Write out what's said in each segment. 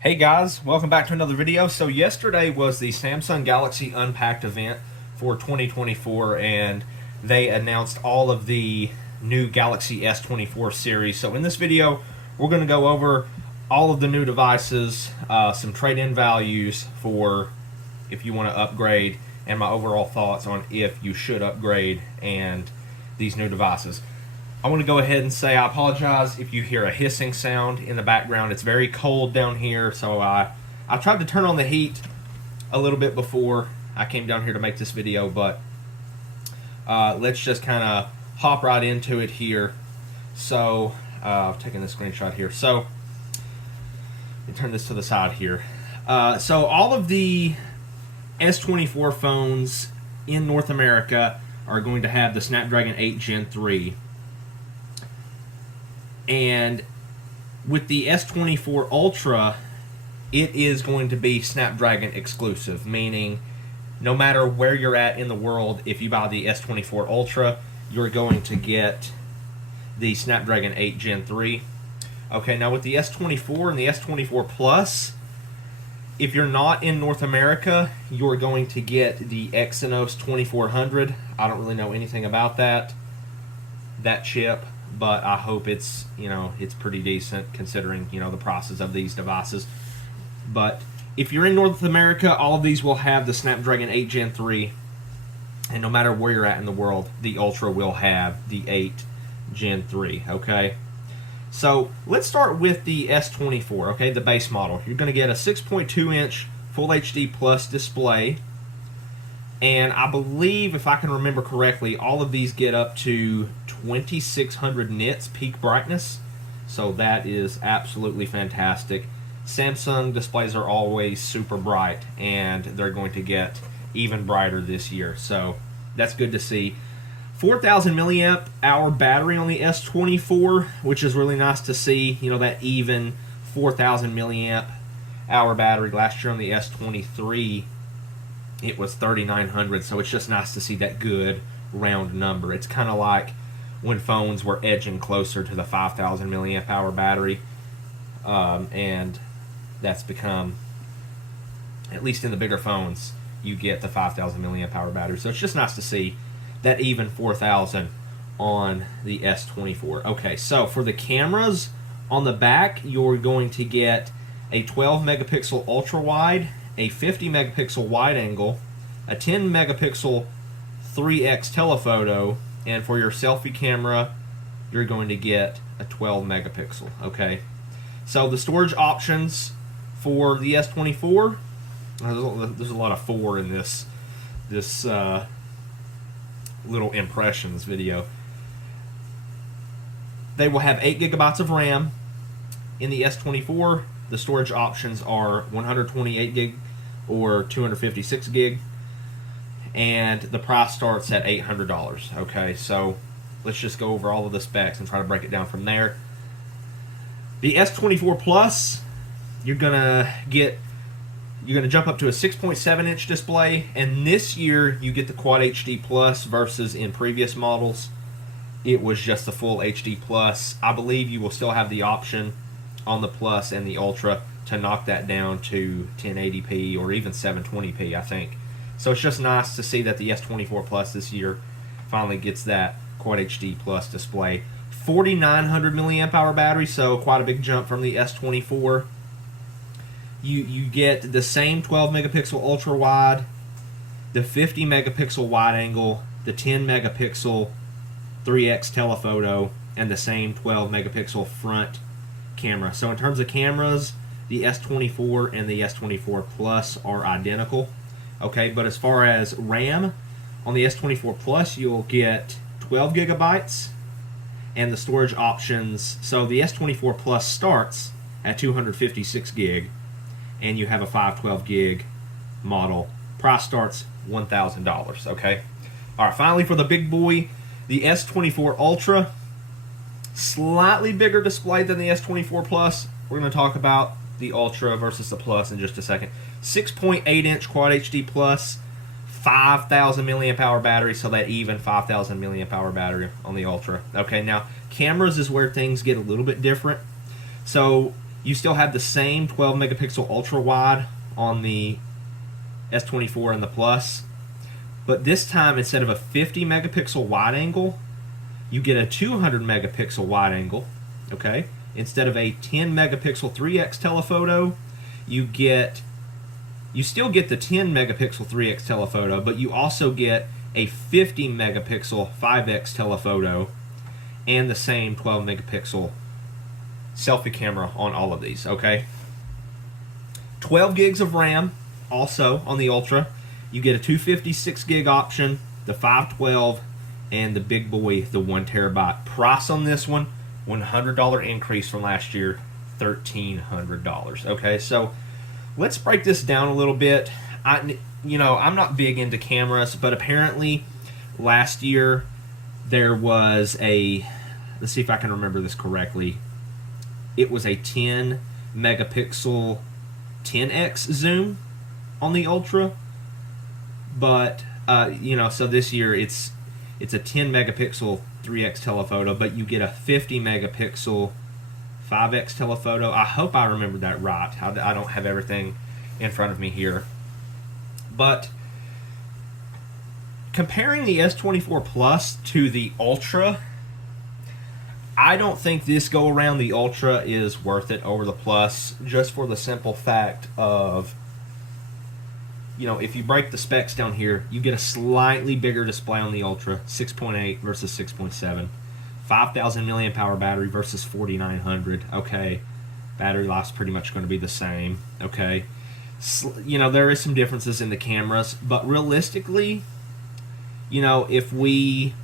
Hey guys, welcome back to another video. So yesterday was the Samsung Galaxy Unpacked event for 2024 and they announced all of the new Galaxy S24 series. So in this video, we're going to go over all of the new devices, some trade-in values for if you want to upgrade, and my overall thoughts on if you should upgrade and these new devices. I want to go ahead and say I apologize if you hear a hissing sound in the background. It's very cold down here, so I tried to turn on the heat a little bit before I came down here to make this video, but let's just kind of hop right into it here. So I've taken the screenshot here. So let me turn this to the side here. So all of the S24 phones in North America are going to have the Snapdragon 8 Gen 3. And with the S24 Ultra, it is going to be Snapdragon exclusive, meaning no matter where you're at in the world, if you buy the S24 Ultra, you're going to get the Snapdragon 8 Gen 3. Okay, now with the S24 and the S24 Plus, if you're not in North America, you're going to get the Exynos 2400. I don't really know anything about that chip, but I hope it's, it's pretty decent considering, the prices of these devices. But if you're in North America, all of these will have the Snapdragon 8 Gen 3, and no matter where you're at in the world, the Ultra will have the 8 Gen 3, okay? So let's start with the S24, okay, the base model. You're going to get a 6.2-inch Full HD Plus display, and I believe, if I can remember correctly, all of these get up to 2600 nits peak brightness, so that is absolutely fantastic. Samsung displays are always super bright, and they're going to get even brighter this year, so that's good to see. 4,000 milliamp hour battery on the S24, which is really nice to see, that even 4,000 milliamp hour battery. Last year on the S23, it was 3,900, so it's just nice to see that good round number. It's kind of like when phones were edging closer to the 5,000 milliamp hour battery, and that's become, at least in the bigger phones, you get the 5,000 milliamp hour battery. So it's just nice to see that even 4,000 on the S24. Okay, so for the cameras, on the back, you're going to get a 12 megapixel ultra wide, a 50 megapixel wide angle, a 10 megapixel 3x telephoto, and for your selfie camera, you're going to get a 12 megapixel. Okay, so the storage options for the S24, there's a lot of 4 in this little impressions video. They will have 8 gigabytes of RAM in the S24. The storage options are 128 gig or 256 gig, and the price starts at $800. Okay, so let's just go over all of the specs and try to break it down from there. The S24 Plus, you're gonna jump up to a 6.7-inch display, and this year you get the Quad HD Plus versus in previous models it was just the Full HD Plus. I believe you will still have the option on the Plus and the Ultra to knock that down to 1080p or even 720p, I think. So it's just nice to see that the S24 Plus this year finally gets that Quad HD Plus display. 4,900 milliamp hour battery, so quite a big jump from the S24. You get the same 12 megapixel ultra wide, the 50 megapixel wide angle, the 10 megapixel 3x telephoto, and the same 12 megapixel front camera. So in terms of cameras, the S24 and the S24 Plus are identical. Okay, but as far as RAM, on the S24 Plus you'll get 12 gigabytes, and the storage options, so the S24 Plus starts at 256 gig, and you have a 512 gig model. Price starts $1,000, okay? All right, finally for the big boy, the S24 Ultra. Slightly bigger display than the S24 Plus. We're going to talk about the Ultra versus the Plus in just a second. 6.8-inch Quad HD Plus, 5,000 milliamp hour battery, so that even 5,000 milliamp hour battery on the Ultra. Okay, now cameras is where things get a little bit different. So You still have the same 12 megapixel ultra wide on the S24 and the Plus, but this time instead of a 50 megapixel wide angle, you get a 200 megapixel wide angle. Okay, instead of a 10 megapixel 3x telephoto, you still get the 10 megapixel 3x telephoto, but you also get a 50 megapixel 5x telephoto and the same 12 megapixel selfie camera on all of these. Okay, 12 gigs of RAM also on the Ultra. You get a 256 gig option, the 512, and the big boy, the 1 terabyte. Price on this one, $100 increase from last year, $1,300. Okay, so let's break this down a little bit. I'm not big into cameras, but apparently last year there was let's see if I can remember this correctly. It was a 10 megapixel 10x zoom on the Ultra, but so this year it's a 10 megapixel 3x telephoto, but you get a 50 megapixel 5x telephoto. I hope I remembered that right. I don't have everything in front of me here, but comparing the S24 Plus to the Ultra, I don't think this go around the Ultra is worth it over the Plus, just for the simple fact of, if you break the specs down here, you get a slightly bigger display on the Ultra, 6.8 versus 6.7, 5,000 milliamp hour battery versus 4,900. Okay, battery life's pretty much going to be the same. Okay, there is some differences in the cameras, but realistically, if we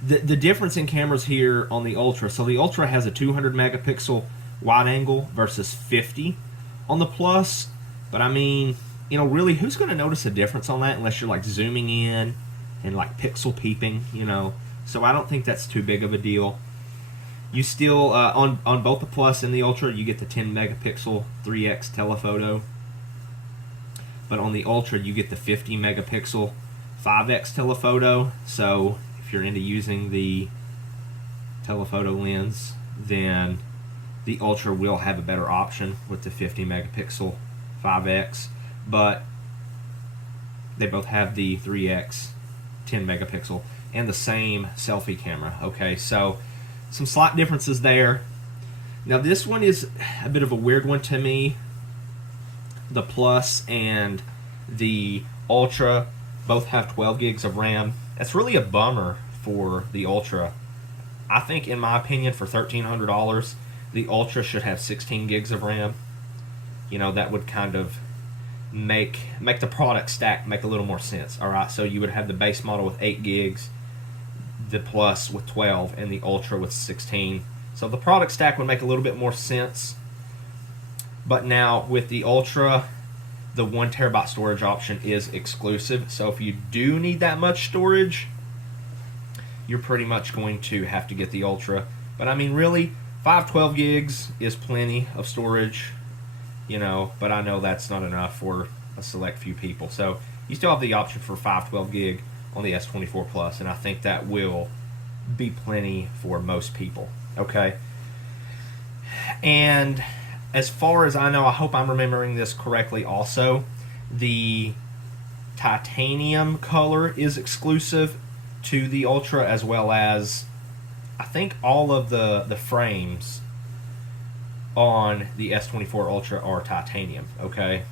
the difference in cameras here on the Ultra. So the Ultra has a 200 megapixel wide angle versus 50 on the Plus. But I mean, really, who's going to notice a difference on that unless you're like zooming in and like pixel peeping, So I don't think that's too big of a deal. You still, on both the Plus and the Ultra, you get the 10 megapixel 3x telephoto. But on the Ultra, you get the 50 megapixel 5x telephoto. So if you're into using the telephoto lens, then the Ultra will have a better option with the 50 megapixel 5x, but they both have the 3x 10 megapixel and the same selfie camera. Okay, so some slight differences there. Now this one is a bit of a weird one to me. The Plus and the Ultra both have 12 gigs of RAM. That's really a bummer for the Ultra. I think, in my opinion, for $1,300, the Ultra should have 16 gigs of RAM. That would kind of make the product stack make a little more sense. All right, so you would have the base model with 8 gigs, the Plus with 12, and the Ultra with 16. So the product stack would make a little bit more sense. But now with the Ultra, the 1 terabyte storage option is exclusive. So if you do need that much storage, you're pretty much going to have to get the Ultra. But I mean, really, 512 gigs is plenty of storage, but I know that's not enough for a select few people. So you still have the option for 512 gig on the S24 Plus, and I think that will be plenty for most people. Okay. And as far as I know, I hope I'm remembering this correctly also, the titanium color is exclusive to the Ultra, as well as I think all of the frames on the S24 Ultra are titanium. Okay,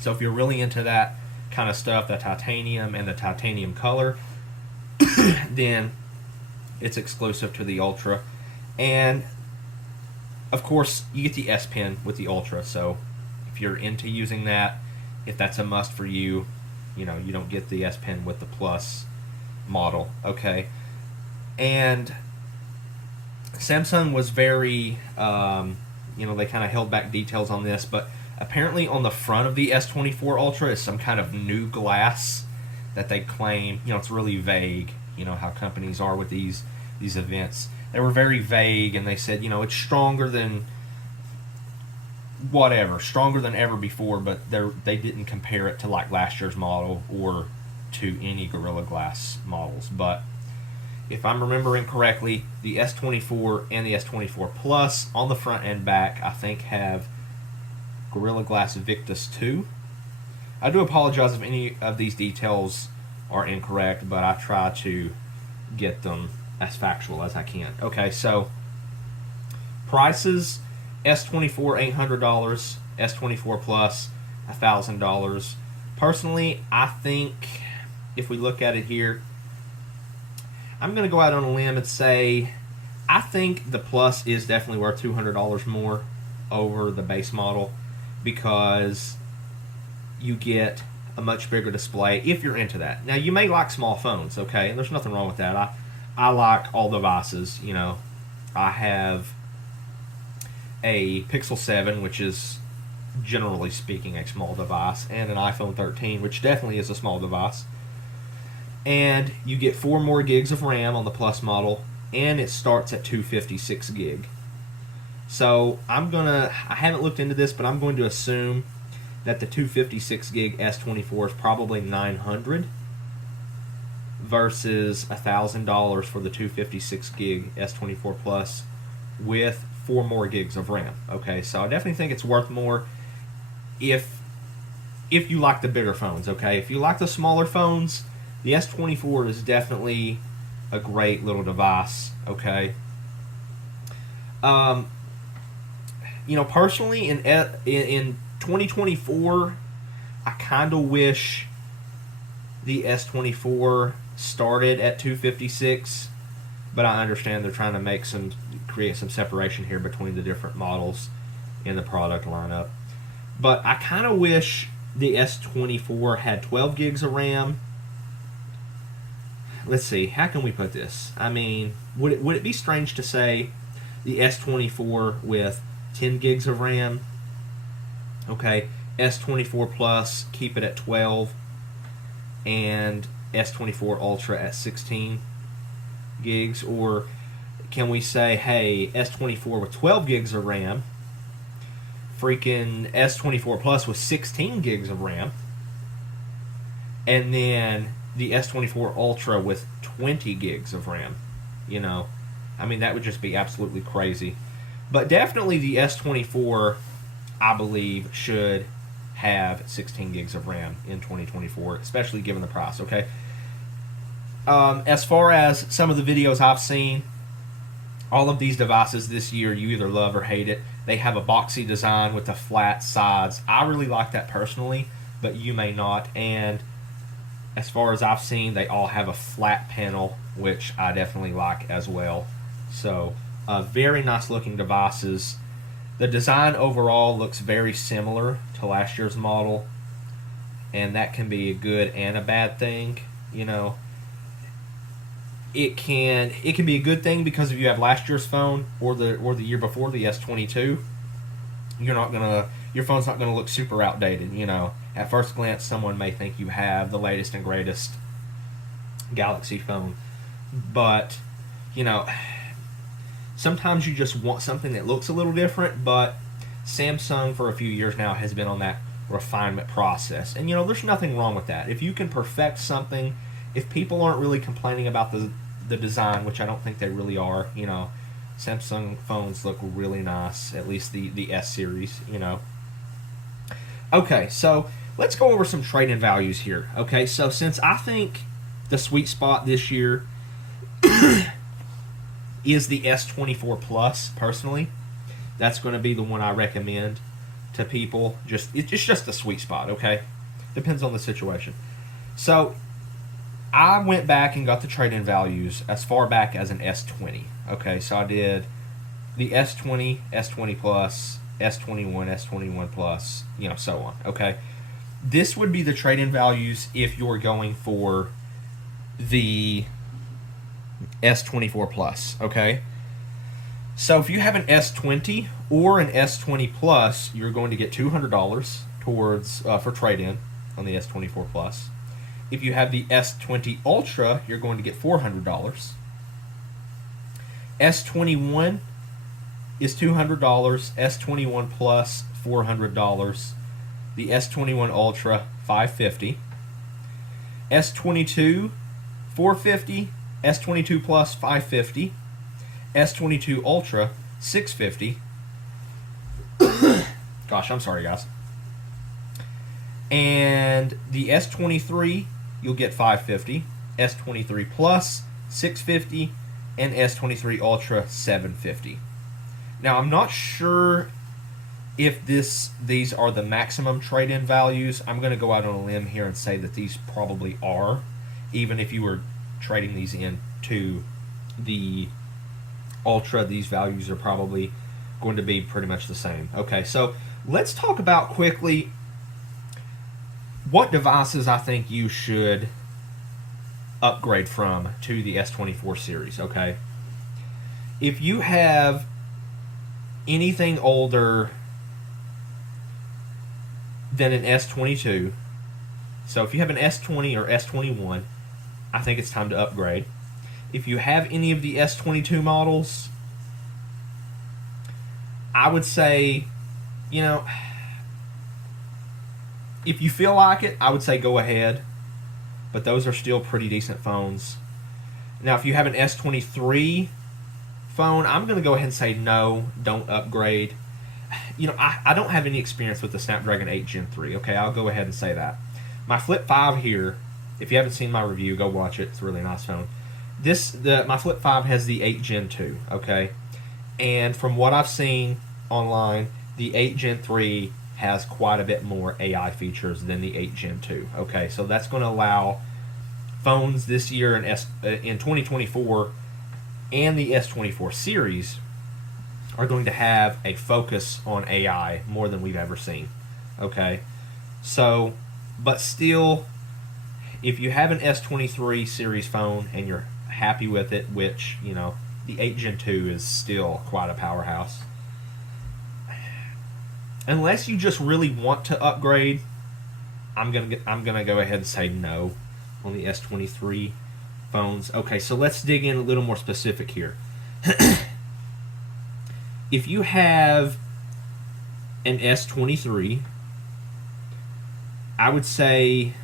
so if you're really into that kind of stuff, the titanium and the titanium color, then it's exclusive to the Ultra. And of course, you get the S Pen with the Ultra, so if you're into using that, if that's a must for you, you don't get the S Pen with the Plus model. Okay. And Samsung was very, they kind of held back details on this, but apparently on the front of the S24 Ultra is some kind of new glass that they claim, it's really vague, how companies are with these events. They were very vague, and they said, it's stronger than stronger than ever before, but they didn't compare it to like last year's model or to any Gorilla Glass models. But If I'm remembering correctly, the S24 and the S24 Plus on the front and back, I think, have Gorilla Glass Victus 2. I do apologize if any of these details are incorrect, but I try to get them as factual as I can. Okay, so prices: S24 $800, S24 Plus $1,000. Personally, I think if we look at it here, I'm going to go out on a limb and say I think the Plus is definitely worth $200 more over the base model, because you get a much bigger display if you're into that. Now, you may like small phones, okay, and there's nothing wrong with that. I like all devices. You know, I have a Pixel 7, which is generally speaking a small device, and an iPhone 13, which definitely is a small device. And you get 4 more gigs of RAM on the Plus model, and it starts at 256 gig. So I haven't looked into this, but I'm going to assume that the 256 gig S24 is probably $900 versus $1,000 for the 256 gig S24 Plus with 4 more gigs of RAM. Okay, so I definitely think it's worth more if you like the bigger phones. Okay, if you like the smaller phones, the S24 is definitely a great little device. Okay. You know, personally, in 2024, I kind of wish the S24 started at 256, but I understand they're trying to create some separation here between the different models in the product lineup. But I kind of wish the S24 had 12 gigs of RAM. Let's see, how can we put this? I mean, would it be strange to say the S24 with 10 gigs of RAM? Okay, S24 Plus, keep it at 12, and S24 Ultra at 16 gigs? Or can we say, hey, S24 with 12 gigs of RAM, freaking S24 Plus with 16 gigs of RAM, and then the S24 Ultra with 20 gigs of RAM? You know, I mean, that would just be absolutely crazy. But definitely the S24, I believe, should have 16 gigs of RAM in 2024, especially given the price, okay? As far as some of the videos I've seen, all of these devices this year, you either love or hate it. They have a boxy design with the flat sides. I really like that personally, but you may not. And as far as I've seen, they all have a flat panel, which I definitely like as well. So, very nice looking devices. The design overall looks very similar to last year's model, and that can be a good and a bad thing. You know, it can be a good thing because if you have last year's phone or the year before, the S22, your phone's not gonna look super outdated. You know, at first glance, someone may think you have the latest and greatest Galaxy phone, but you know, sometimes you just want something that looks a little different. But Samsung for a few years now has been on that refinement process, and you know, there's nothing wrong with that. If you can perfect something, if people aren't really complaining about the design, which I don't think they really are, you know, Samsung phones look really nice, at least the S series, you know. Okay, so let's go over some trade-in values here. Okay, so since I think the sweet spot this year is the S24 Plus, personally, that's going to be the one I recommend to people. It's just the sweet spot, okay? Depends on the situation. So I went back and got the trade-in values as far back as an S20. Okay, so I did the S20, S20 Plus, S21, S21 Plus, you know, so on. Okay, this would be the trade-in values if you're going for the S24 Plus. Okay, so if you have an S20 or an S20 Plus, you're going to get $200 towards for trade-in on the S24 Plus. If you have the S20 Ultra, you're going to get $400. S21 is $200. S21 Plus, $400. The S21 Ultra, $550. S22, $450. S22 Plus 550, S22 Ultra 650. Gosh, I'm sorry, guys. And the S23, you'll get 550, S23 Plus 650, and S23 Ultra 750. Now, I'm not sure if these are the maximum trade-in values. I'm going to go out on a limb here and say that these probably are, even if you were trading these in to the Ultra, these values are probably going to be pretty much the same. Okay, so let's talk about quickly what devices I think you should upgrade from to the S24 series. Okay, if you have anything older than an S22, so if you have an S20 or S21, I think it's time to upgrade. If you have any of the S22 models, I would say, if you feel like it, I would say go ahead. But those are still pretty decent phones. Now, if you have an S23 phone, I'm going to go ahead and say no, don't upgrade. I don't have any experience with the Snapdragon 8 Gen 3. Okay, I'll go ahead and say that. My Flip 5 here, if you haven't seen my review, go watch it. It's a really nice phone. My Flip 5 has the 8 Gen 2, okay? And from what I've seen online, the 8 Gen 3 has quite a bit more AI features than the 8 Gen 2, okay? So that's going to allow phones this year in 2024 and the S24 series are going to have a focus on AI more than we've ever seen, okay? So, but still, if you have an S23 series phone and you're happy with it, which, the 8 Gen 2 is still quite a powerhouse. Unless you just really want to upgrade, I'm gonna go ahead and say no on the S23 phones. Okay, so let's dig in a little more specific here. If you have an S23, I would say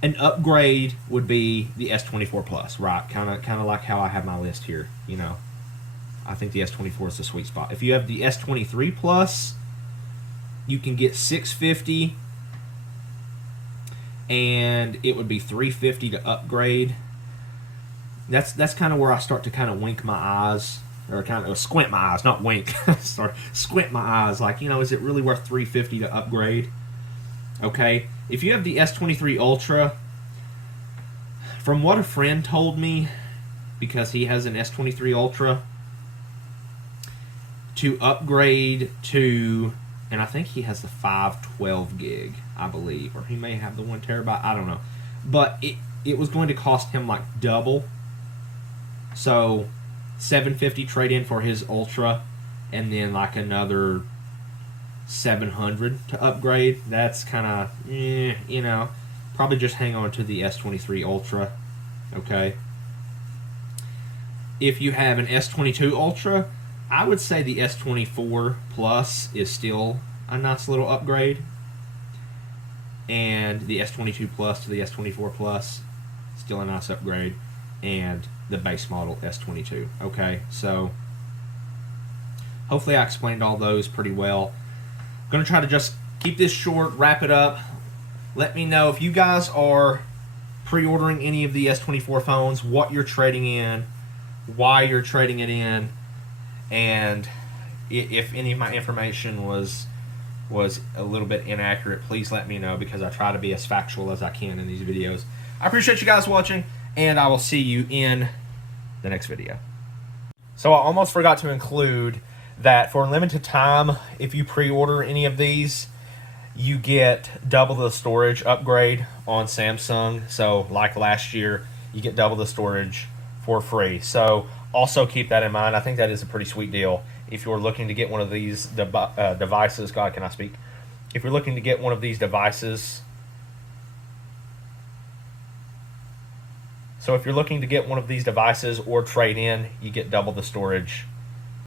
an upgrade would be the S24 Plus, right? Kind of like how I have my list here. I think the S24 is the sweet spot. If you have the S23 Plus, you can get 650, and it would be 350 to upgrade. That's kind of where I start to kind of wink my eyes, or kind of squint my eyes, not wink. Squint my eyes, like, is it really worth 350 to upgrade? Okay, if you have the S23 Ultra, from what a friend told me, because he has an S23 Ultra, to upgrade to, and I think he has the 512 gig, I believe, or he may have the 1 terabyte, I don't know, but it was going to cost him like double. So $750 trade in for his Ultra, and then like another $700 to upgrade. That's kind of, probably just hang on to the S23 Ultra. Okay. If you have an S22 Ultra, I would say the S24 Plus is still a nice little upgrade, and the S22 Plus to the S24 Plus, still a nice upgrade, and the base model S22. Okay, so hopefully I explained all those pretty well. I'm going to try to just keep this short, wrap it up. Let me know if you guys are pre-ordering any of the S24 phones, what you're trading in, why you're trading it in, and if any of my information was a little bit inaccurate, please let me know, because I try to be as factual as I can in these videos. I appreciate you guys watching, and I will see you in the next video. So I almost forgot to include that for a limited time, if you pre-order any of these, you get double the storage upgrade on Samsung. So like last year, you get double the storage for free. So also keep that in mind. I think that is a pretty sweet deal. If you're looking to get one of these devices, God, can I speak? If you're looking to get one of these devices, or trade in, you get double the storage